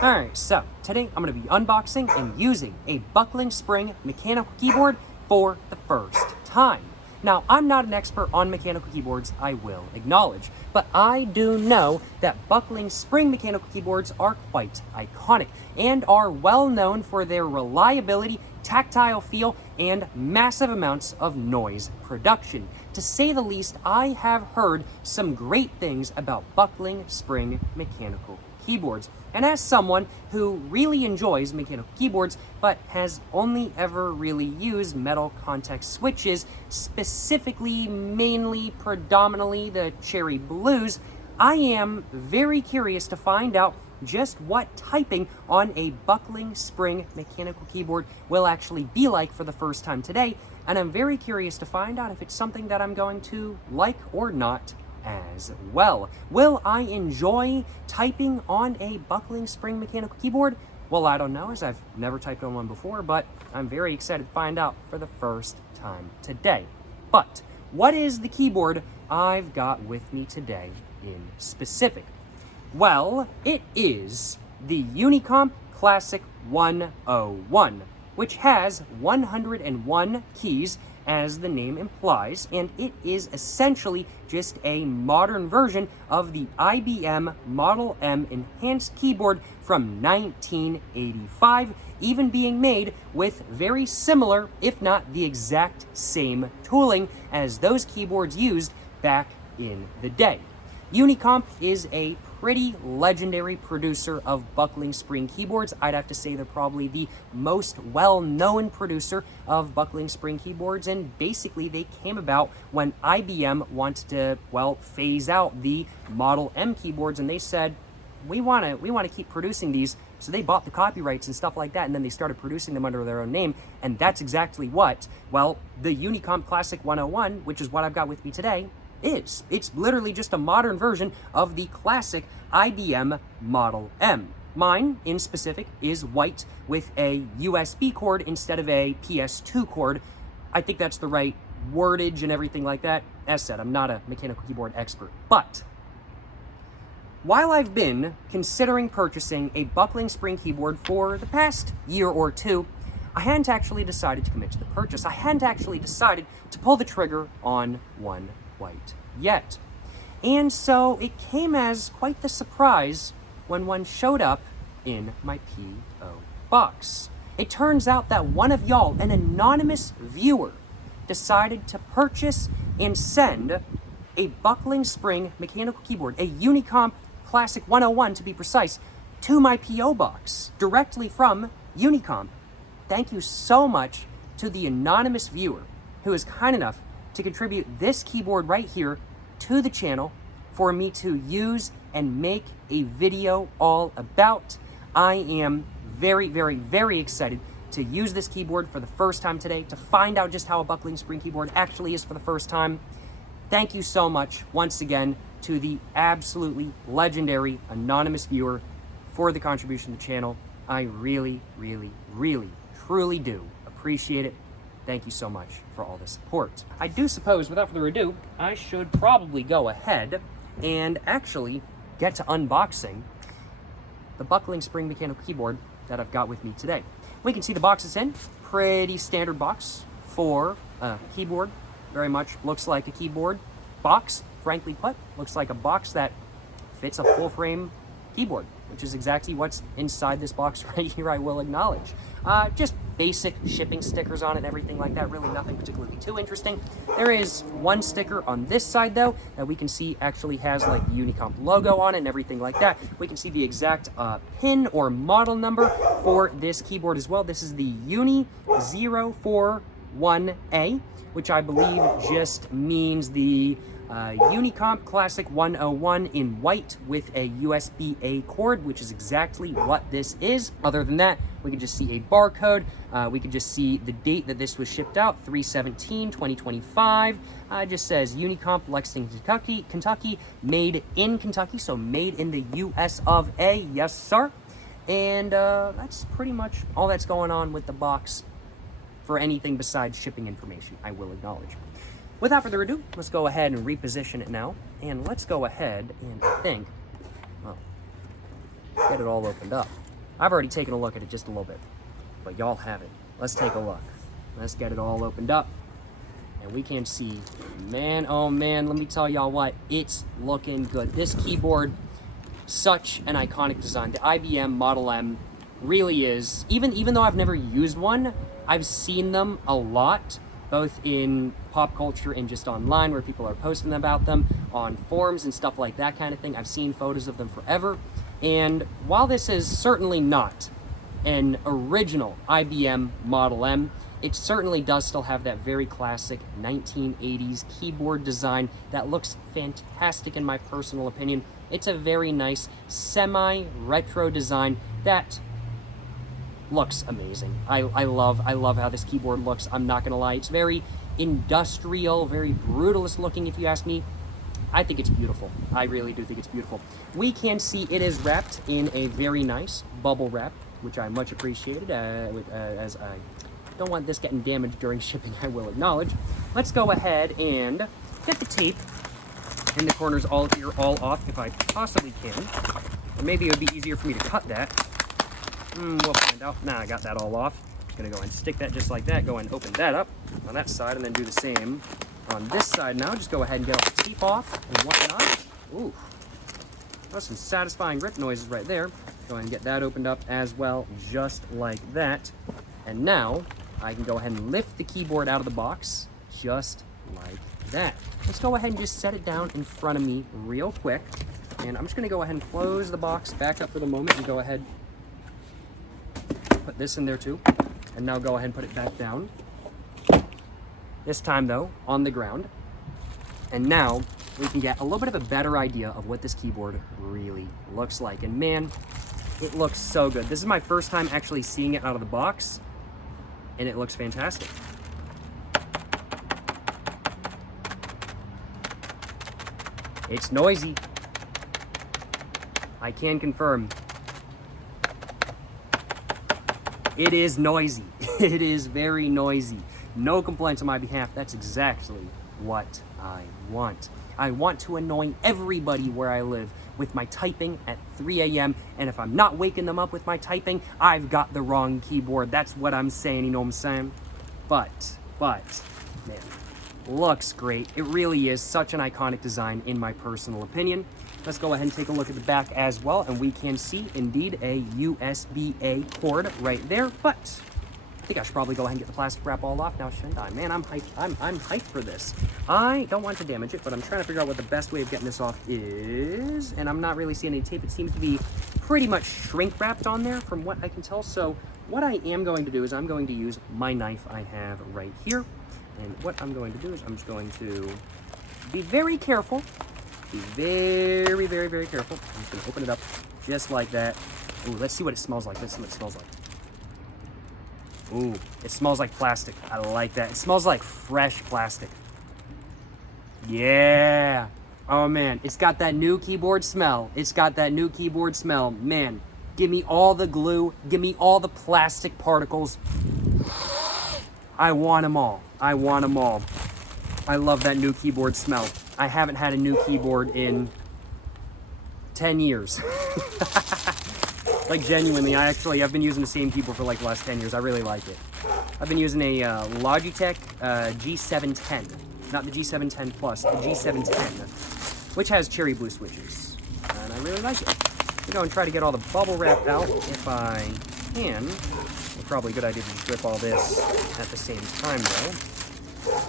Alright, so today I'm going to be unboxing and using a buckling spring mechanical keyboard for the first time. Now, I'm not an expert on mechanical keyboards, I will acknowledge, but I do know that buckling spring mechanical keyboards are quite iconic and are well known for their reliability, tactile feel, and massive amounts of noise production. To say the least, I have heard some great things about buckling spring mechanical keyboards. And as someone who really enjoys mechanical keyboards, but has only ever really used metal contact switches, specifically, mainly, predominantly the Cherry Blues, I am very curious to find out just what typing on a buckling spring mechanical keyboard will actually be like for the first time today, and I'm very curious to find out if it's something that I'm going to like or not as well. Will I enjoy typing on a buckling spring mechanical keyboard? Well, I don't know, as I've never typed on one before, but I'm very excited to find out for the first time today. But what is the keyboard I've got with me today in specific? Well, it is the Unicomp Classic 101, which has 101 keys, as the name implies, and it is essentially just a modern version of the IBM Model M enhanced keyboard from 1985, even being made with very similar, if not the exact same tooling as those keyboards used back in the day. Unicomp is a pretty legendary producer of buckling spring keyboards. I'd have to say they're probably the most well-known producer of buckling spring keyboards, and basically they came about when IBM wanted to, well, phase out the Model M keyboards, and they said, we want to keep producing these. So they bought the copyrights and stuff like that, and then they started producing them under their own name, and that's exactly what, well, the Unicomp Classic 101, which is what I've got with me today, is. It's literally just a modern version of the classic IBM Model M. Mine, in specific, is white with a USB cord instead of a PS2 cord. I think that's the right wordage and everything like that. As said, I'm not a mechanical keyboard expert. But while I've been considering purchasing a buckling spring keyboard for the past year or two, I hadn't actually decided to commit to the purchase. I hadn't actually decided to pull the trigger on one quite yet. And so it came as quite the surprise when one showed up in my P.O. box. It turns out that one of y'all, an anonymous viewer, decided to purchase and send a buckling spring mechanical keyboard, a Unicomp Classic 101 to be precise, to my P.O. box directly from Unicomp. Thank you so much to the anonymous viewer who is kind enough to contribute this keyboard right here to the channel for me to use and make a video all about. I am very, very, very excited to use this keyboard for the first time today, to find out just how a buckling spring keyboard actually is for the first time. Thank you so much once again to the absolutely legendary anonymous viewer for the contribution to the channel. I really, really, really, truly do appreciate it. Thank you so much for all the support. I do suppose, without further ado, I should probably go ahead and actually get to unboxing the buckling spring mechanical keyboard that I've got with me today. We can see the box it's in. Pretty standard box for a keyboard. Very much looks like a keyboard box, frankly put. Looks like a box that fits a full-frame keyboard, which is exactly what's inside this box right here, I will acknowledge. Just basic shipping stickers on it and everything like that. Really nothing particularly too interesting. There is one sticker on this side, though, that we can see actually has like the Unicomp logo on it and everything like that. We can see the exact pin or model number for this keyboard as well. This is the Uni 041A, which I believe just means the Unicomp Classic 101 in white with a USB-A cord, which is exactly what this is. Other than that, we can just see a barcode. We can just see the date that this was shipped out, 3/17/2025. It just says Unicomp, Lexington, Kentucky, made in Kentucky, so made in the US of A, yes sir. And that's pretty much all that's going on with the box for anything besides shipping information, I will acknowledge. Without further ado, let's go ahead and reposition it now, and let's go ahead and I think, well, get it all opened up. I've already taken a look at it just a little bit, but y'all haven't. Let's take a look. Let's get it all opened up, and we can see, man, oh man, let me tell y'all what, it's looking good. This keyboard, such an iconic design. The IBM Model M really is, even though I've never used one, I've seen them a lot, both in pop culture and just online where people are posting about them on forums and stuff like that kind of thing. I've seen photos of them forever. And while this is certainly not an original IBM Model M, it certainly does still have that very classic 1980s keyboard design that looks fantastic in my personal opinion. It's a very nice semi-retro design that looks amazing. I love how this keyboard looks. I'm not gonna lie, it's very industrial, very brutalist looking if you ask me. I think it's beautiful. I really do think it's beautiful. We can see it is wrapped in a very nice bubble wrap, which I much appreciated, as I don't want this getting damaged during shipping, I will acknowledge. Let's go ahead and get the tape in the corners all off if I possibly can. Or maybe it would be easier for me to cut that. We'll find out. Nah, I got that all off. Just gonna go ahead and stick that just like that. Go ahead and open that up on that side and then do the same on this side now. Just go ahead and get all the tape off and whatnot. Ooh, that's some satisfying grip noises right there. Go ahead and get that opened up as well, just like that. And now I can go ahead and lift the keyboard out of the box, just like that. Let's go ahead and just set it down in front of me real quick. And I'm just gonna go ahead and close the box back up for the moment and go ahead, put this in there too. And now go ahead and put it back down. This time though, on the ground. And now we can get a little bit of a better idea of what this keyboard really looks like. And man, it looks so good. This is my first time actually seeing it out of the box, and it looks fantastic. It's noisy. I can confirm. It is noisy. It is very noisy. No complaints on my behalf. That's exactly what I want. I want to annoy everybody where I live with my typing at 3 a.m. And if I'm not waking them up with my typing, I've got the wrong keyboard. That's what I'm saying, you know what I'm saying? But, man, looks great. It really is such an iconic design in my personal opinion. Let's go ahead and take a look at the back as well, and we can see indeed a USB-A cord right there, but I think I should probably go ahead and get the plastic wrap all off now, shouldn't I? Man, I'm hyped. I'm hyped for this. I don't want to damage it, but I'm trying to figure out what the best way of getting this off is, and I'm not really seeing any tape. It seems to be pretty much shrink wrapped on there from what I can tell, so what I am going to do is I'm going to use my knife I have right here, and what I'm going to do is I'm just going to be very careful. Be very, very, very careful. I'm just going to open it up just like that. Ooh, let's see what it smells like. Let's see what it smells like. Ooh, it smells like plastic. I like that. It smells like fresh plastic. Yeah. Oh, man. It's got that new keyboard smell. It's got that new keyboard smell. Man, give me all the glue. Give me all the plastic particles. I want them all. I want them all. I love that new keyboard smell. I haven't had a new keyboard in 10 years. Like, genuinely, I've been using the same keyboard for like the last 10 years. I really like it. I've been using a Logitech G710. Not the G710 Plus, the G710, which has cherry blue switches. And I really like it. I'm going to try to get all the bubble wrap out if I can. It's probably a good idea to just rip all this at the same time, though.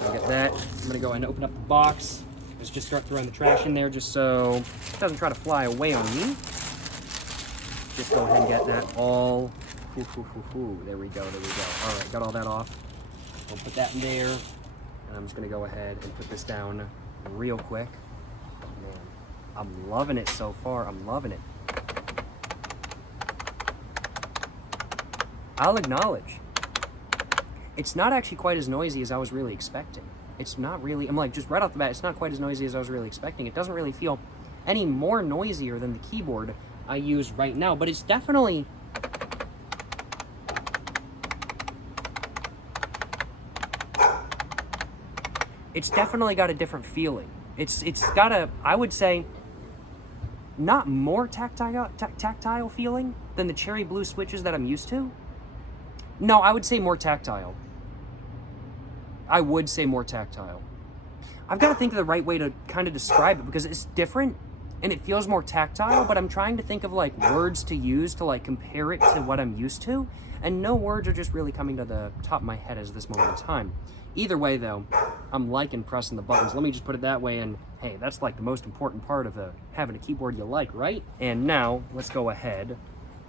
I'll get that. I'm going to go ahead and open up the box. Let's just start throwing the trash in there just so it doesn't try to fly away on me. Just go ahead and get that all. There we go, there we go. All right, got all that off. We'll put that in there. And I'm just going to go ahead and put this down real quick. Man, I'm loving it so far. I'm loving it. I'll acknowledge, it's not actually quite as noisy as I was really expecting. It's not really, I'm like, just right off the bat, it's not quite as noisy as I was really expecting. It doesn't really feel any more noisier than the keyboard I use right now, but it's definitely, got a different feeling. It's got a, I would say, not more tactile feeling than the cherry blue switches that I'm used to. No, I would say more tactile. I would say more tactile. I've got to think of the right way to kind of describe it because it's different and it feels more tactile, but I'm trying to think of like words to use to like compare it to what I'm used to, and no words are just really coming to the top of my head at this moment in time. Either way though, I'm liking pressing the buttons. Let me just put it that way, and hey, that's like the most important part of having a keyboard you like, right? And now let's go ahead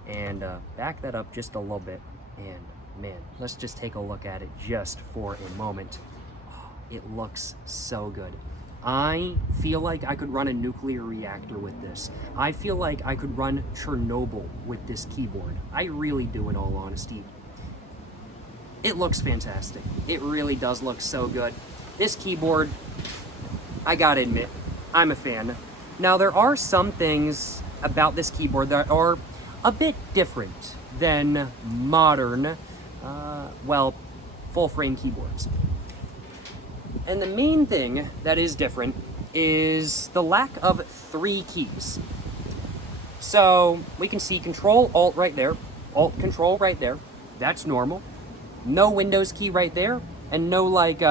and back that up just a little bit, and man, let's just take a look at it just for a moment. Oh, it looks so good. I feel like I could run a nuclear reactor with this. I feel like I could run Chernobyl with this keyboard. I really do, in all honesty. It looks fantastic. It really does look so good. This keyboard, I gotta admit, I'm a fan. Now, there are some things about this keyboard that are a bit different than modern, well, full-frame keyboards. And the main thing that is different is the lack of 3 keys. So we can see Control Alt right there, Alt Control right there. That's normal. No Windows key right there, and no like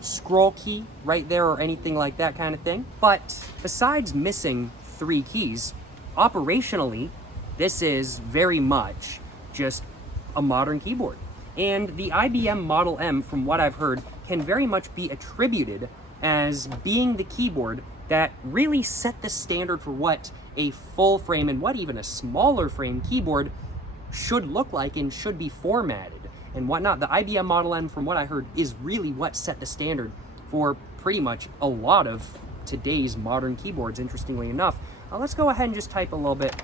scroll key right there or anything like that kind of thing. But besides missing 3 keys, operationally, this is very much just a modern keyboard. And the IBM Model M, from what I've heard, can very much be attributed as being the keyboard that really set the standard for what a full frame and what even a smaller frame keyboard should look like and should be formatted and whatnot. The IBM Model M, from what I heard, is really what set the standard for pretty much a lot of today's modern keyboards, interestingly enough. Let's go ahead and just type a little bit.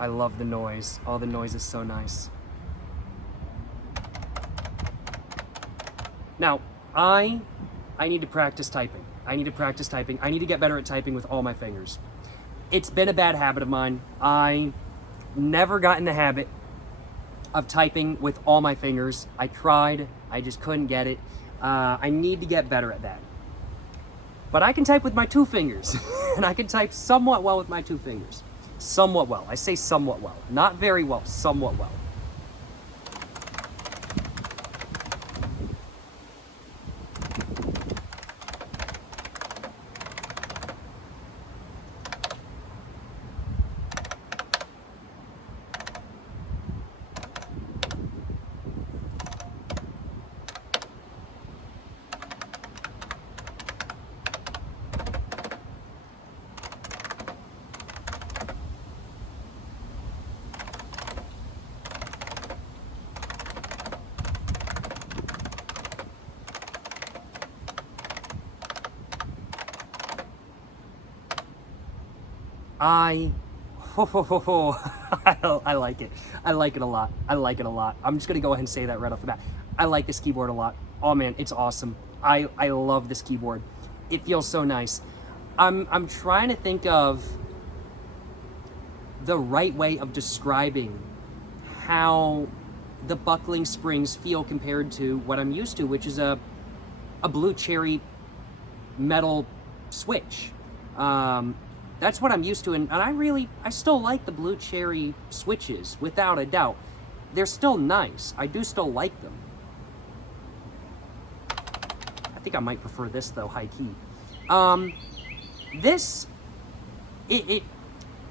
I love the noise. Oh, the noise is so nice. Now, I need to practice typing. I need to get better at typing with all my fingers. It's been a bad habit of mine. I never got in the habit of typing with all my fingers. I tried, I just couldn't get it. I need to get better at that. But I can type with my 2 fingers, and I can type somewhat well with my 2 fingers. Somewhat well. I say somewhat well. Not very well, somewhat well. I like it. I like it a lot. I like it a lot. I'm just gonna go ahead and say that right off the bat. I like this keyboard a lot. Oh man, it's awesome. I love this keyboard. It feels so nice. I'm trying to think of the right way of describing how the buckling springs feel compared to what I'm used to, which is a blue cherry metal switch. That's what I'm used to, and I still like the blue cherry switches, without a doubt. They're still nice. I do still like them. I think I might prefer this though, high key.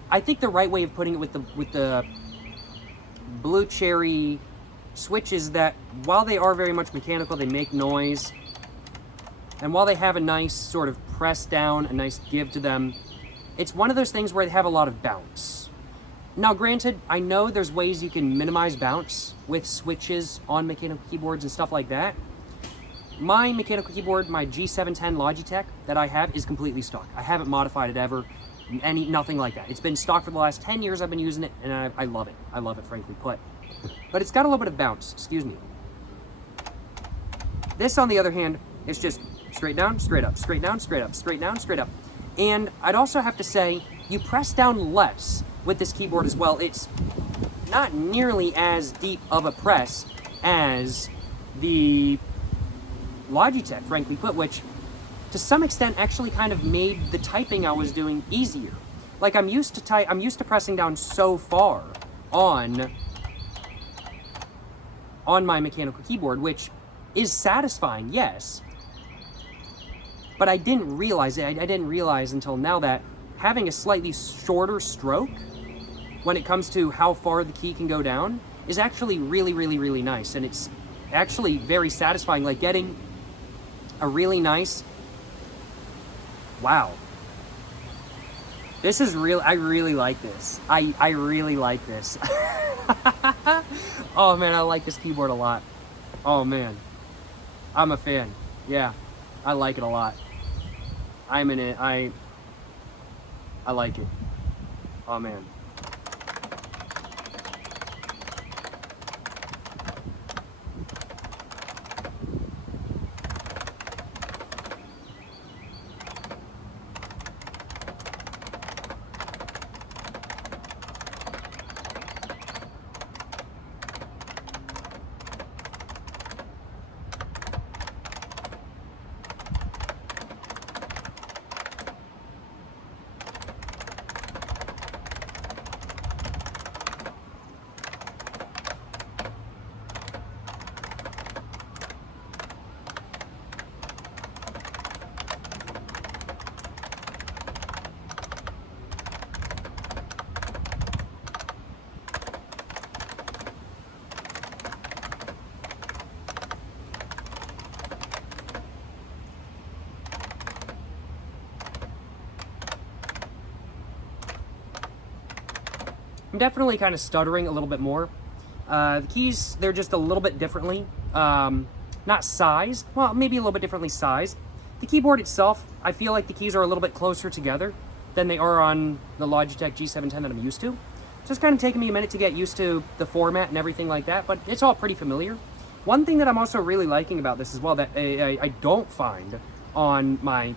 I think the right way of putting it with the blue cherry switches, that while they are very much mechanical, they make noise, and while they have a nice sort of press down, a nice give to them, it's one of those things where they have a lot of bounce. Now, granted, I know there's ways you can minimize bounce with switches on mechanical keyboards and stuff like that. My mechanical keyboard, my G710 Logitech that I have, is completely stock. I haven't modified it ever, nothing like that. It's been stock for the last 10 years I've been using it, and I love it. I love it, frankly put. But it's got a little bit of bounce, excuse me. This, on the other hand, is just straight down, straight up, straight down, straight up, straight down, straight up. And I'd also have to say, you press down less with this keyboard as well. It's not nearly as deep of a press as the Logitech, frankly put, which to some extent actually kind of made the typing I was doing easier. Like, I'm used to pressing down so far on my mechanical keyboard, which is satisfying, yes. But I didn't realize it. I didn't realize until now that having a slightly shorter stroke when it comes to how far the key can go down is actually really, really, really nice. And it's actually very satisfying, like getting a really nice, wow. This is real. I really like this. I really like this. Oh man, I like this keyboard a lot. Oh man, I'm a fan. Yeah, I like it a lot. I'm in it. I like it. Oh man. I'm definitely kind of stuttering a little bit more. The keys, they're just a little bit differently, not sized, well, maybe a little bit differently sized. The keyboard itself, I feel like the keys are a little bit closer together than they are on the Logitech G710 that I'm used to. So it's kind of taken me a minute to get used to the format and everything like that, but it's all pretty familiar. One thing that I'm also really liking about this as well that I don't find on my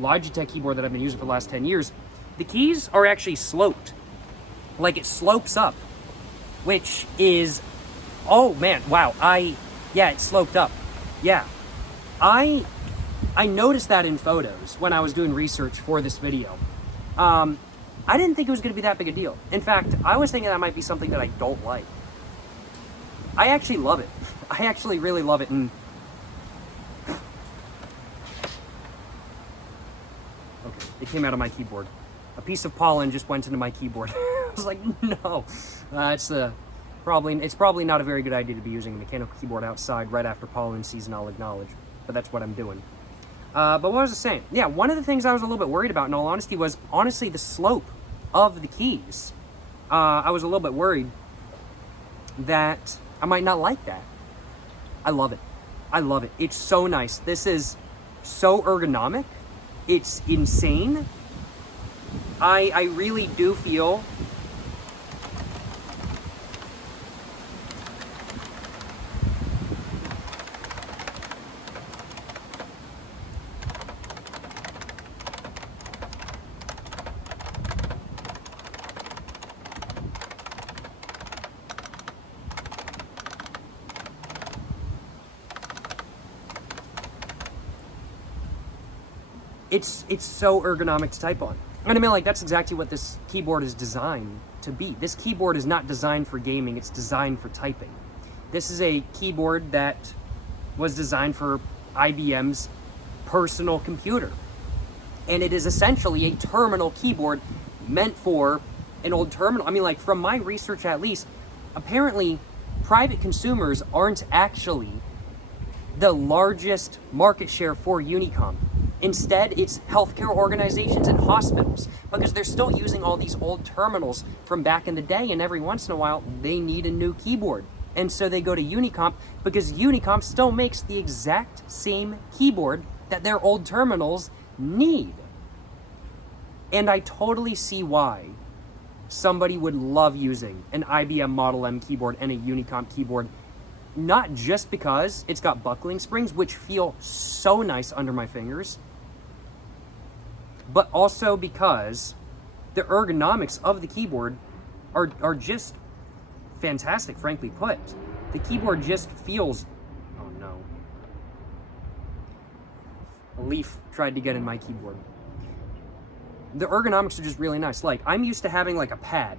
Logitech keyboard that I've been using for the last 10 years, the keys are actually sloped. Like, it slopes up, which is, oh man, wow, yeah, it sloped up. Yeah, I noticed that in photos when I was doing research for this video. I didn't think it was going to be that big a deal. In fact, I was thinking that might be something that I don't like. I actually love it. I actually really love it. And okay, it came out of my keyboard. A piece of pollen just went into my keyboard. I was like, no. It's probably not a very good idea to be using a mechanical keyboard outside right after pollen season, I'll acknowledge. But that's what I'm doing. But what was I saying? Yeah, one of the things I was a little bit worried about, in all honesty, was honestly the slope of the keys. I was a little bit worried that I might not like that. I love it. I love it. It's so nice. This is so ergonomic. It's insane. I really do feel it's so ergonomic to type on. And I mean, like, that's exactly what this keyboard is designed to be. This keyboard is not designed for gaming, it's designed for typing. This is a keyboard that was designed for IBM's personal computer. And it is essentially a terminal keyboard meant for an old terminal. I mean, like, from my research at least, apparently private consumers aren't actually the largest market share for Unicomp. Instead, it's healthcare organizations and hospitals, because they're still using all these old terminals from back in the day, and every once in a while, they need a new keyboard. And so they go to Unicomp, because Unicomp still makes the exact same keyboard that their old terminals need. And I totally see why somebody would love using an IBM Model M keyboard and a Unicomp keyboard not just because it's got buckling springs, which feel so nice under my fingers, but also because the ergonomics of the keyboard are just fantastic, frankly put. The keyboard just feels, oh no. A leaf tried to get in my keyboard. The ergonomics are just really nice. Like, I'm used to having like a pad,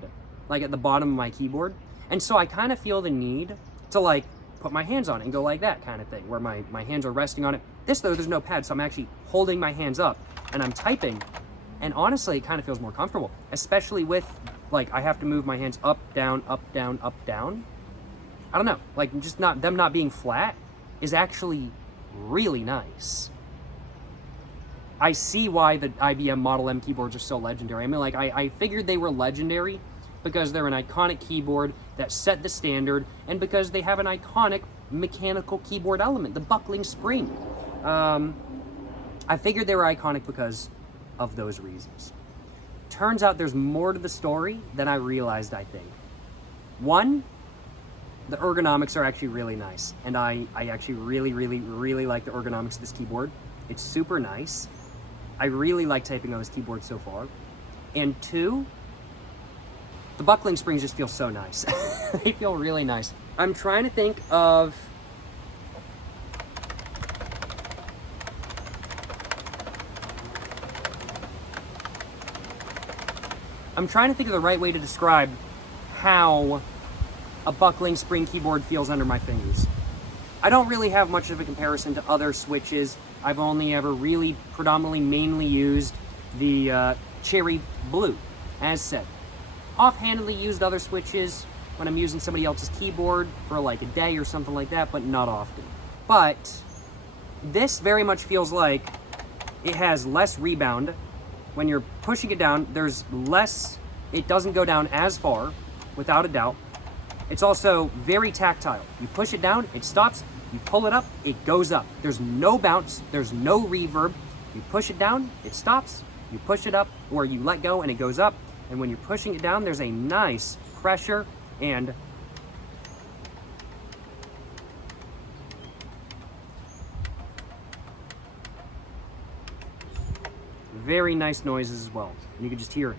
like at the bottom of my keyboard. And so I kind of feel the need to like put my hands on it and go like that kind of thing, where my hands are resting on it. This though, there's no pad, so I'm actually holding my hands up and I'm typing. And honestly, it kind of feels more comfortable, especially with like, I have to move my hands up, down, up, down, up, down. I don't know, like just them not being flat is actually really nice. I see why the IBM Model M keyboards are so legendary. I mean, like, I figured they were legendary because they're an iconic keyboard that set the standard, and because they have an iconic mechanical keyboard element, the buckling spring. I figured they were iconic because of those reasons. Turns out there's more to the story than I realized, I think. One, the ergonomics are actually really nice, and I actually really like the ergonomics of this keyboard. It's super nice. I really like typing on this keyboard so far. And two, the buckling springs just feel so nice. They feel really nice. I'm trying to think of the right way to describe how a buckling spring keyboard feels under my fingers. I don't really have much of a comparison to other switches. I've only ever really predominantly mainly used the cherry blue, as said. Offhandedly used other switches when I'm using somebody else's keyboard for like a day or something like that, but not often. But this very much feels like it has less rebound. When you're pushing it down, there's less, it doesn't go down as far, without a doubt. It's also very tactile. You push it down, it stops. You pull it up, it goes up. There's no bounce, there's no reverb. You push it down, it stops. You push it up, or you let go and it goes up. And when you're pushing it down, there's a nice pressure and very nice noises as well. And you can just hear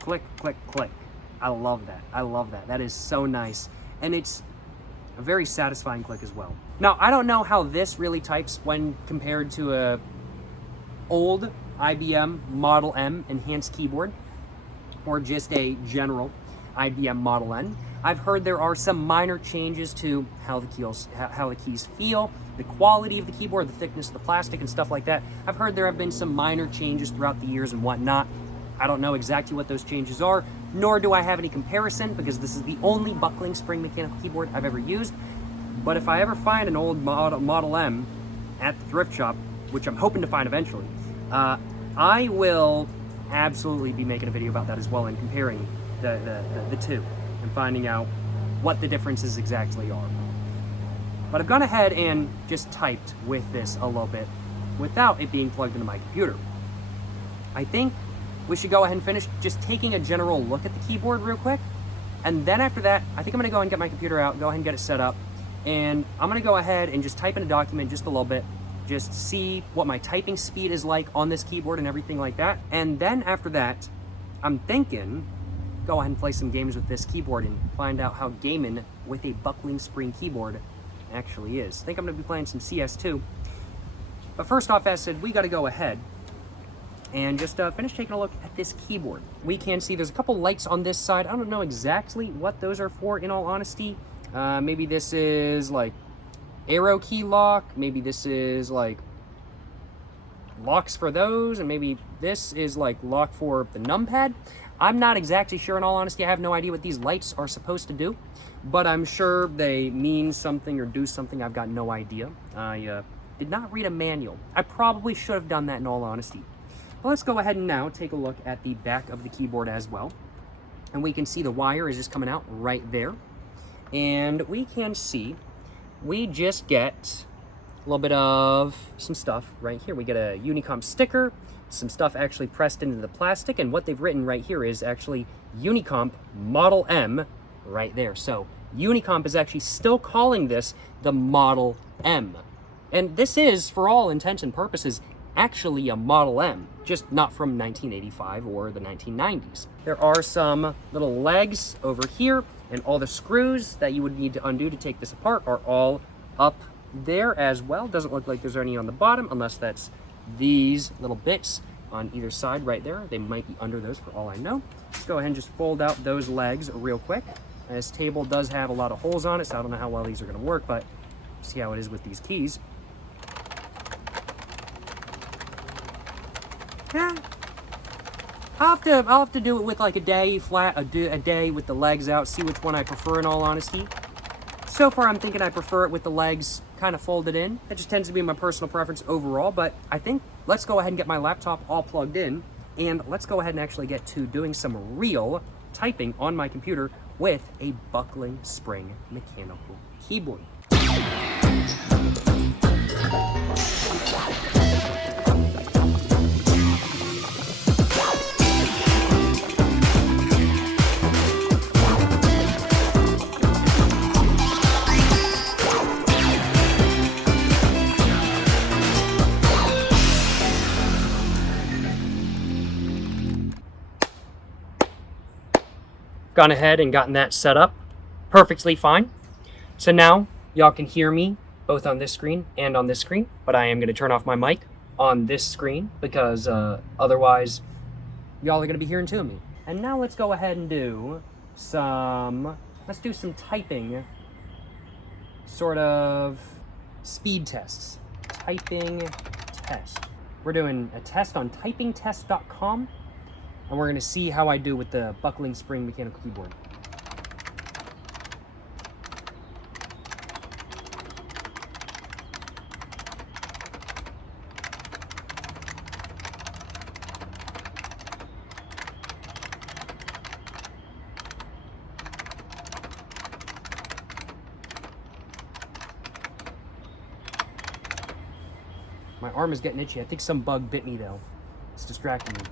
click, click, click. I love that. I love that. That is so nice. And it's a very satisfying click as well. Now, I don't know how this really types when compared to a old IBM Model M enhanced keyboard, or just a general IBM Model N. I've heard there are some minor changes to how the keys feel, the quality of the keyboard, the thickness of the plastic and stuff like that. I've heard there have been some minor changes throughout the years and whatnot. I don't know exactly what those changes are, nor do I have any comparison, because this is the only buckling spring mechanical keyboard I've ever used. But if I ever find an old Model M at the thrift shop, which I'm hoping to find eventually, I will absolutely be making a video about that as well, and comparing the two and finding out what the differences exactly are. But I've gone ahead and just typed with this a little bit without it being plugged into my computer. I think we should go ahead and finish just taking a general look at the keyboard real quick. And then after that, I think I'm gonna go ahead and get my computer out, go ahead and get it set up. And I'm gonna go ahead and just type in a document just a little bit, just see what my typing speed is like on this keyboard and everything like that. And then after that, I'm thinking, go ahead and play some games with this keyboard and find out how gaming with a buckling spring keyboard actually is. I think I'm gonna be playing some CS2. But first off, as I said, we gotta go ahead and just finish taking a look at this keyboard. We can see there's a couple lights on this side. I don't know exactly what those are for, in all honesty. Maybe this is like arrow key lock. Maybe this is like locks for those. And maybe this is like lock for the numpad. I'm not exactly sure, in all honesty. I have no idea what these lights are supposed to do. But I'm sure they mean something or do something. I've got no idea. I did not read a manual. I probably should have done that, in all honesty. Well, let's go ahead and now take a look at the back of the keyboard as well. And we can see the wire is just coming out right there. And we can see we just get a little bit of some stuff right here. We get a Unicomp sticker, some stuff actually pressed into the plastic, and what they've written right here is actually Unicomp Model M right there. So Unicomp is actually still calling this the Model M. And this is, for all intents and purposes, actually a Model M, just not from 1985 or the 1990s. There are some little legs over here, and all the screws that you would need to undo to take this apart are all up there as well. Doesn't look like there's any on the bottom, unless that's these little bits on either side right there. They might be under those for all I know. Let's go ahead and just fold out those legs real quick. This table does have a lot of holes on it, so I don't know how well these are going to work, but see how it is with these keys. Yeah, I'll have to do it with like a day flat, a day with the legs out, see which one I prefer in all honesty. So far I'm thinking I prefer it with the legs kind of folded in. That just tends to be my personal preference overall, but I think let's go ahead and get my laptop all plugged in, and let's go ahead and actually get to doing some real typing on my computer with a buckling spring mechanical keyboard. Gone ahead and gotten that set up perfectly fine. So now y'all can hear me both on this screen and on this screen, but I am going to turn off my mic on this screen because otherwise y'all are going to be hearing two of me. And now let's go ahead and do some typing sort of speed tests. Typing test. We're doing a test on typingtest.com. And we're going to see how I do with the buckling spring mechanical keyboard. My arm is getting itchy. I think some bug bit me though. It's distracting me.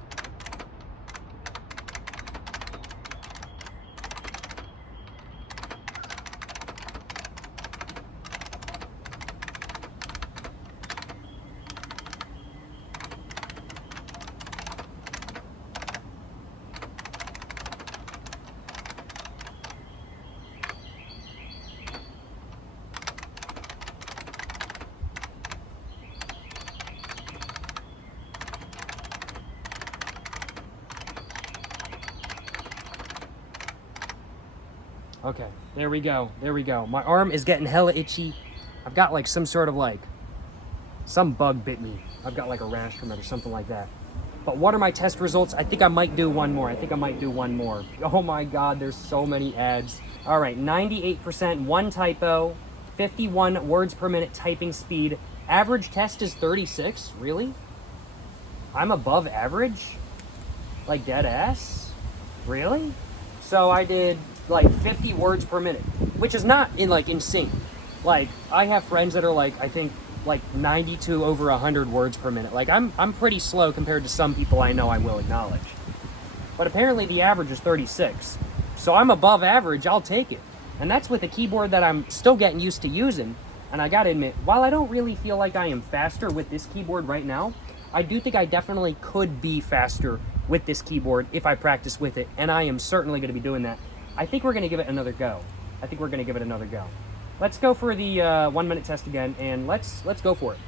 Okay, there we go. My arm is getting hella itchy. I've got like some sort of some bug bit me. I've got like a rash from it or something like that. But what are my test results? I think I might do one more. Oh my God, there's so many ads. All right, 98%, one typo, 51 words per minute typing speed. Average test is 36, really? I'm above average? Like dead ass? Really? So I did like 50 words per minute, which is not insane. Like I have friends that are I think 90 to over 100 words per minute. Like I'm pretty slow compared to some people I know, I will acknowledge. But apparently the average is 36. So I'm above average, I'll take it. And that's with a keyboard that I'm still getting used to using. And I gotta admit, while I don't really feel like I am faster with this keyboard right now, I do think I definitely could be faster with this keyboard if I practice with it. And I am certainly gonna be doing that. I think we're gonna give it another go. Let's go for the 1 minute test again, and let's go for it.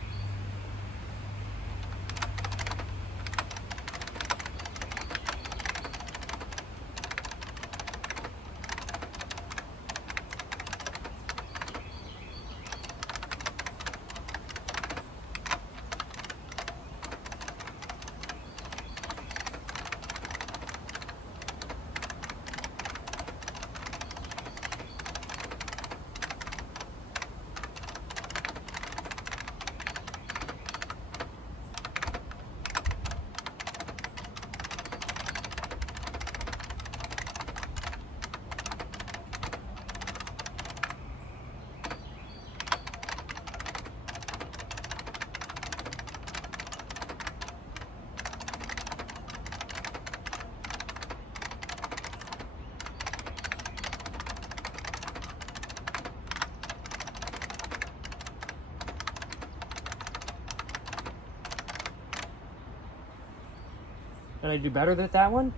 Can I do better than that one?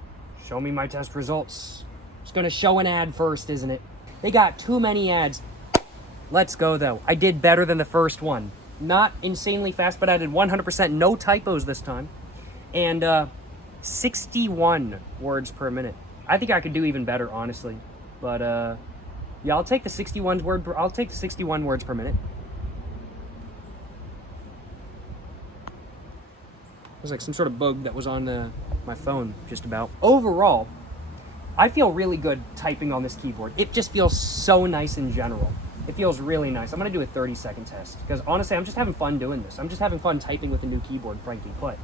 Show me my test results. It's gonna show an ad first, isn't it? They got too many ads. Let's go though. I did better than the first one. Not insanely fast, but I did 100% no typos this time. And 61 words per minute. I think I could do even better, honestly. But yeah, I'll take the 61 words per minute. It was like some sort of bug that was on my phone, just about. Overall, I feel really good typing on this keyboard. It just feels so nice in general. It feels really nice. I'm gonna do a 30-second test because honestly, I'm just having fun doing this. I'm just having fun typing with the new keyboard, frankly put.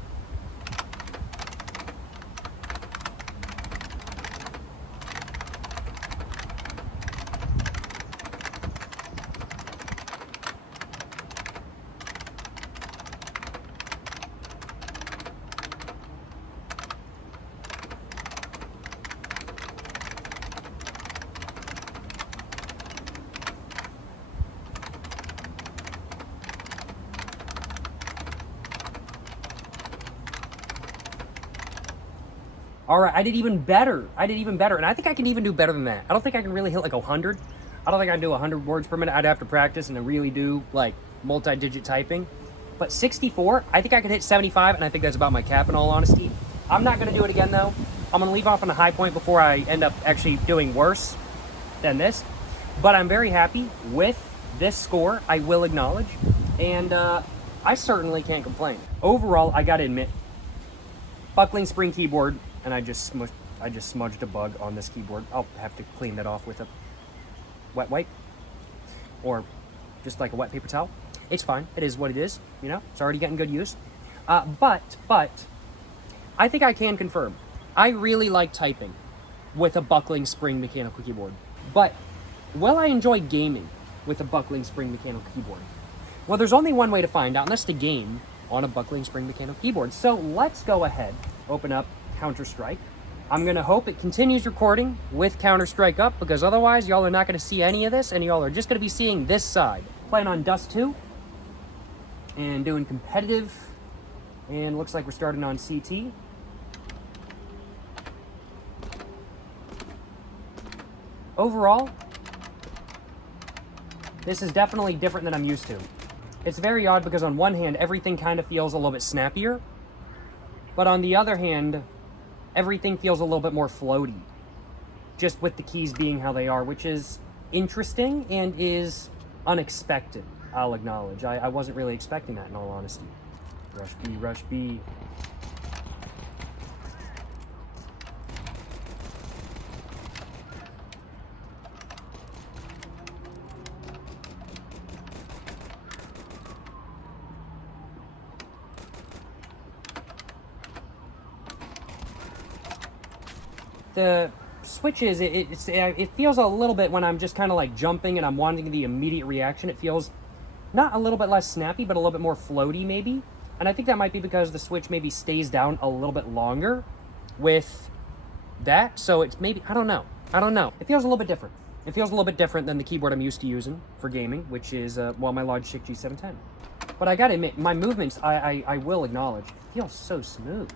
All right, I did even better. And I think I can even do better than that. I don't think I can really hit like 100. I don't think I can do 100 words per minute. I'd have to practice and really do like multi-digit typing. But 64, I think I can hit 75, and I think that's about my cap in all honesty. I'm not gonna do it again though. I'm gonna leave off on a high point before I end up actually doing worse than this. But I'm very happy with this score, I will acknowledge. And I certainly can't complain. Overall, I gotta admit, buckling spring keyboard, and I just smudged a bug on this keyboard. I'll have to clean that off with a wet wipe or just like a wet paper towel. It's fine. It is what it is. You know, it's already getting good use. But I think I can confirm I really like typing with a buckling spring mechanical keyboard. But will I enjoy gaming with a buckling spring mechanical keyboard? Well, there's only one way to find out, and that's to game on a buckling spring mechanical keyboard. So let's go ahead, open up Counter-Strike. I'm gonna hope it continues recording with Counter-Strike up, because otherwise y'all are not gonna see any of this, and y'all are just gonna be seeing this side. Playing on Dust 2, and doing competitive, and looks like we're starting on CT. Overall, this is definitely different than I'm used to. It's very odd because on one hand, everything kind of feels a little bit snappier, but on the other hand, everything feels a little bit more floaty, just with the keys being how they are, which is interesting and is unexpected, I'll acknowledge. I wasn't really expecting that, in all honesty. Rush B, rush B. The switches, it feels a little bit when I'm just kind of like jumping and I'm wanting the immediate reaction. It feels not a little bit less snappy, but a little bit more floaty maybe. And I think that might be because the switch maybe stays down a little bit longer with that. So it's maybe, I don't know. It feels a little bit different. It feels a little bit different than the keyboard I'm used to using for gaming, which is, well, my Logitech G710. But I gotta admit, my movements, I will acknowledge, feel so smooth.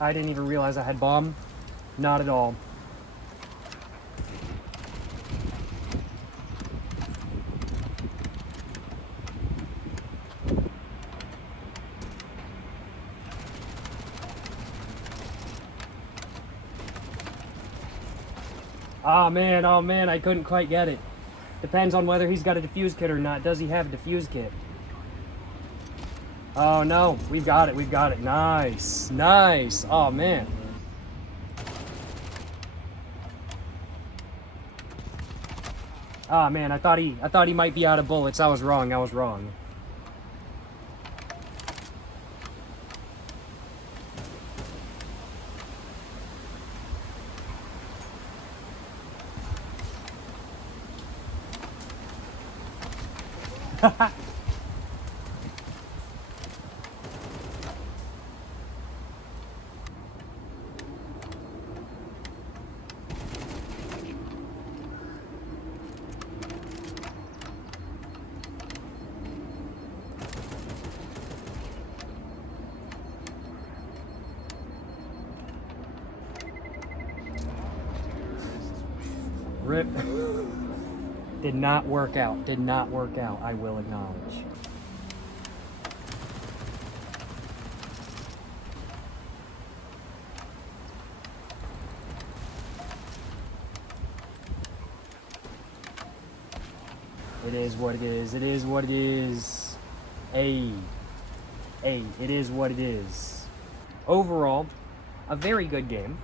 I didn't even realize I had bomb. Not at all. Oh man, I couldn't quite get it. Depends on whether he's got a defuse kit or not. Does he have a defuse kit? Oh no, we've got it. Nice. Oh man. Oh man, I thought he might be out of bullets. I was wrong. Rip. Did not work out. Did not work out, I will acknowledge. It is what it is. It is what it is. Hey, it is what it is. Overall, a very good game.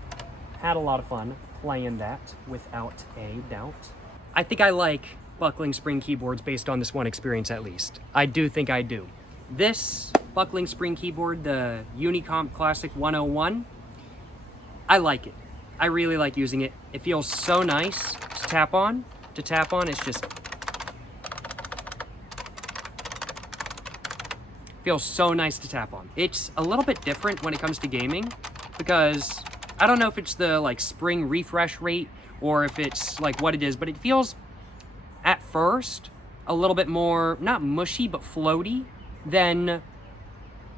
Had a lot of fun playing that, without a doubt. I think I like buckling spring keyboards based on this one experience at least. I do think I do. This buckling spring keyboard, the Unicomp Classic 101, I like it. I really like using it. It feels so nice to tap on. It's just feels so nice to tap on. It's a little bit different when it comes to gaming because I don't know if it's the like spring refresh rate or if it's like what it is, but it feels at first a little bit more, not mushy, but floaty than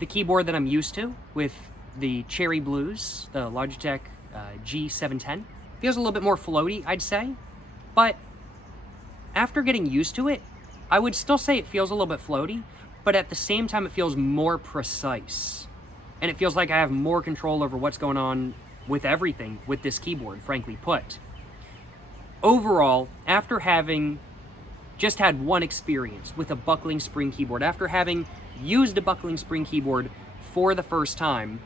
the keyboard that I'm used to with the Cherry Blues, the Logitech G710. Feels a little bit more floaty, I'd say, but after getting used to it, I would still say it feels a little bit floaty, but at the same time it feels more precise. And it feels like I have more control over what's going on with everything with this keyboard, frankly put. Overall, after having just had one experience with a buckling spring keyboard, after having used a buckling spring keyboard for the first time,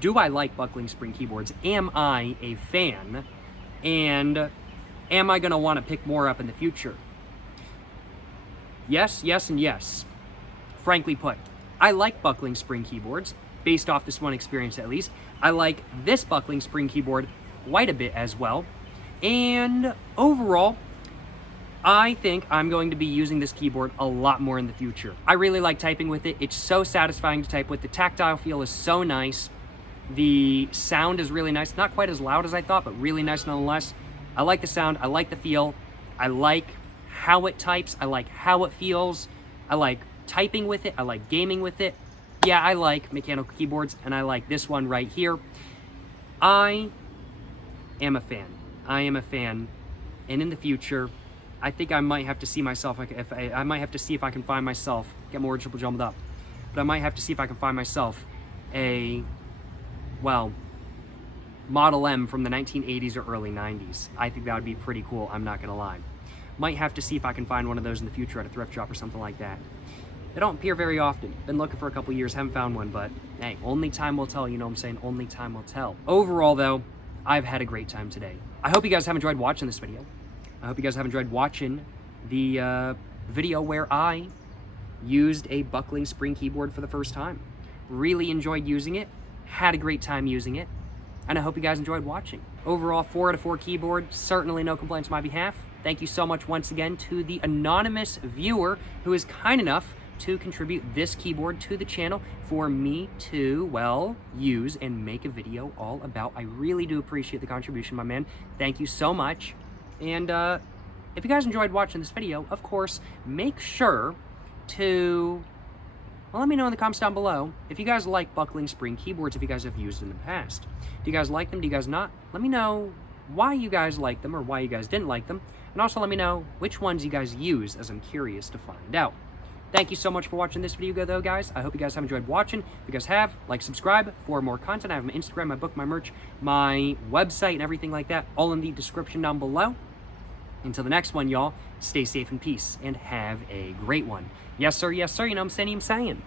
do I like buckling spring keyboards? Am I a fan? And am I going to want to pick more up in the future? Yes, yes, and yes. Frankly put, I like buckling spring keyboards, based off this one experience at least. I like this buckling spring keyboard quite a bit as well. And overall, I think I'm going to be using this keyboard a lot more in the future. I really like typing with it. It's so satisfying to type with. The tactile feel is so nice. The sound is really nice. Not quite as loud as I thought, but really nice nonetheless. I like the sound. I like the feel. I like how it types. I like how it feels. I like typing with it. I like gaming with it. Yeah, I like mechanical keyboards, and I like this one right here. I am a fan. I am a fan. And in the future, I think I might have to see myself, I might have to see if I can find myself, get more triple jumbled up, but I might have to see if I can find myself a, well, Model M from the 1980s or early 90s. I think that would be pretty cool, I'm not gonna lie. Might have to see if I can find one of those in the future at a thrift shop or something like that. They don't appear very often. Been looking for a couple years, haven't found one, but hey, only time will tell, you know what I'm saying? Only time will tell. Overall though, I've had a great time today. I hope you guys have enjoyed watching this video. I hope you guys have enjoyed watching the video where I used a buckling spring keyboard for the first time. Really enjoyed using it, had a great time using it, and I hope you guys enjoyed watching. Overall, 4 out of 4 keyboard, certainly no complaints on my behalf. Thank you so much once again to the anonymous viewer who is kind enough to contribute this keyboard to the channel for me to, well, use and make a video all about. I really do appreciate the contribution, my man. Thank you so much. And if you guys enjoyed watching this video, of course, make sure to, well, let me know in the comments down below if you guys like buckling spring keyboards, if you guys have used in the past. Do you guys like them? Do you guys not? Let me know why you guys like them or why you guys didn't like them. And also let me know which ones you guys use, as I'm curious to find out. Thank you so much for watching this video, though, guys. I hope you guys have enjoyed watching. If you guys have, like, subscribe for more content. I have my Instagram, my book, my merch, my website, and everything like that, all in the description down below. Until the next one, y'all, stay safe and peace, and have a great one. Yes, sir, you know what I'm saying?